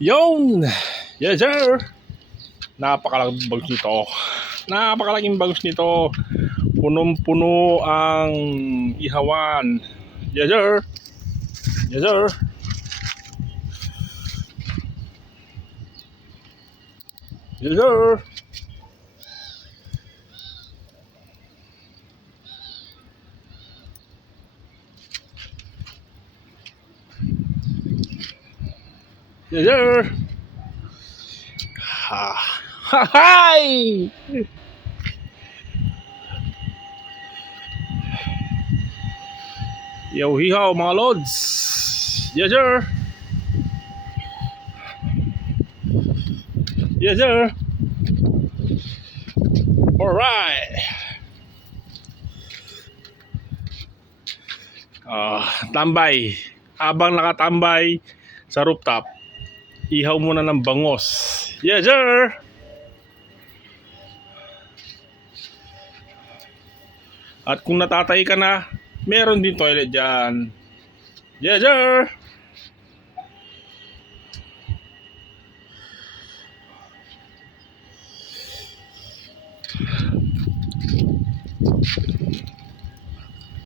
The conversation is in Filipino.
Yon! Yes sir! Napakalaking bagus nito. Napakalaking bagus nito. Punong-puno ang ihawan. Yes sir! Yes sir! Yes sir! Yes sir! Ha! Hi! Yo hihaw mga lods. Yes sir. Yes sir. Alright. Tambay. Habang nakatambay sa rooftop, ihaw muna ng bangos. Yes sir. At kung natatay ka na, meron din toilet dyan. Yes sir.